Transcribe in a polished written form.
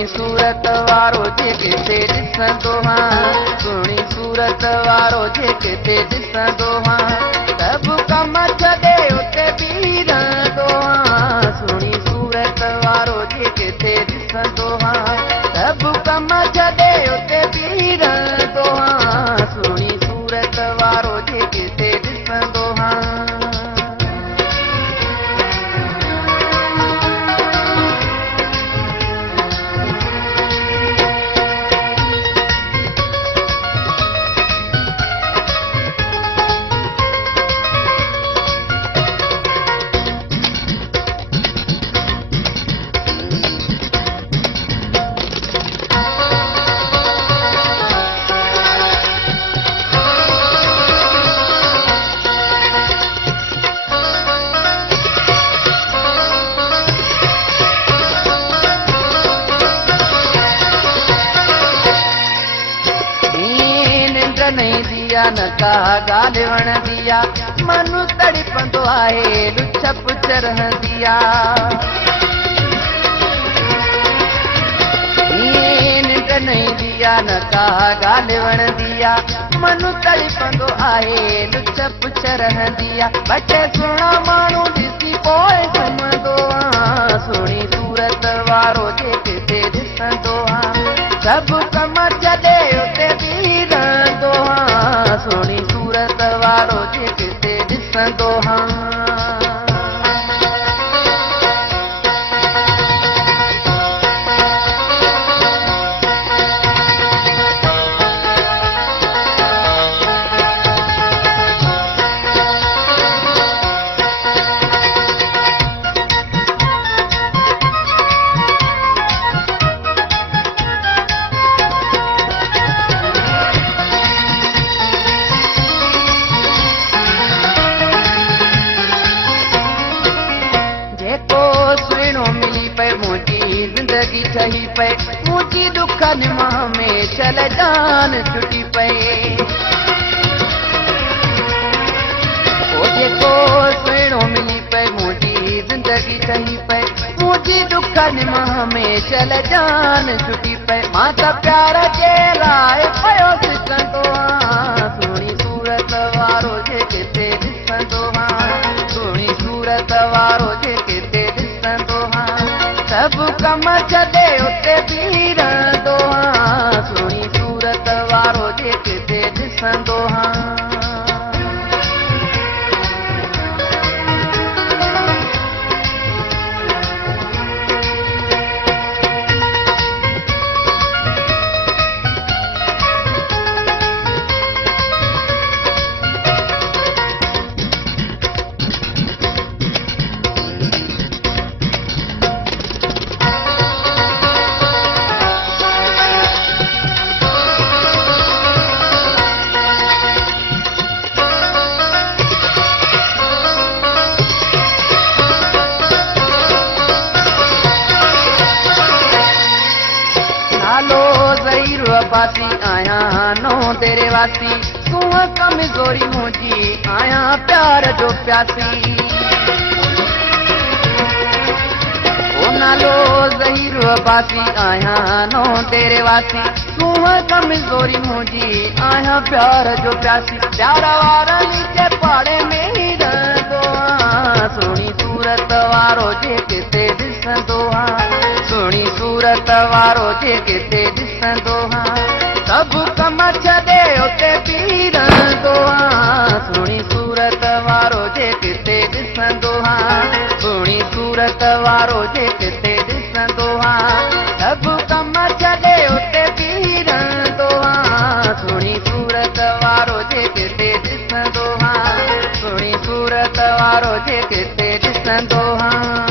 सुहिणी सूरत वारो जेके ॾिसंदो हां, सुहिणी सूरत वारो जेके ॾिसंदो हां, सभु कम छॾे उते बीह रहंदो हां, सुहिणी सूरत वारो जेके ॾिसंदो हां, सभु कम छॾे उते बीह रहंदो हां, सुहिणी सूरत वारो जेके ॾिसंदो हां। नहीं दिया न का ॻाल्हि वणंदी आहे, मनु तड़पंदो आहे लुछ पुछ रहंदी आहे, निंड नहीं दिया न का ॻाल्हि वणंदी आहे, मनु तड़पंदो आहे लुछ पुछ रहंदी आहे, बटे सुहिणा माण्हू ॾिसी पोइ सुम्हंदो आहे, सुहिणी सूरत वारो जेके ॾिसंदो आहे, सभु कम छॾे उते बीह रहंदो हां, सुहिणी सूरत वारो जेके ॾिसंदो हां। जिंदगी ठही पे मुझी दुखन में चल जान छुटी पे, जेको सुहिणो मिली पे मुझी जिंदगी ठही पे, मुझी दुखन में चल जान छुटी पे, मां त प्यार जे लाइ पियो ॾिसंदो हां, सुहिणी सूरत वारो जेके ॾिसंदो हां, सुहिणी सूरत वारो जेके ॾिसंदो हां, सभु कम छॾे उते बीह रहंदो हां, सुहिणी सूरत वारो जेके ॾिसंदो हां। वासी आया नो तेरे वासी, तू कमजोरी मुझी आया प्यार जो प्यासी, ओ नालो ज़हीर वासी आया नो तेरे वासी, तू कमजोरी मुझी आया प्यार जो प्यासी, प्यार वारनि जे पाड़े में ही रहंदो हां, सुहिणी सूरत वारो जेके ॾिसंदो हां, सुहिणी सूरत वारो जेके ॾिसंदो हां, सभु कम छॾे उते बीह रहंदो हां, सुहिणी सूरत वारो जेके ॾिसंदो हां, सुहिणी सूरत वारो जेके ॾिसंदो हां, सभु कम छॾे उते बीह रहंदो हां, सुहिणी सूरत वारो जेके ॾिसंदो हां, सुहिणी सूरत वारो जेके ॾिसंदो हां।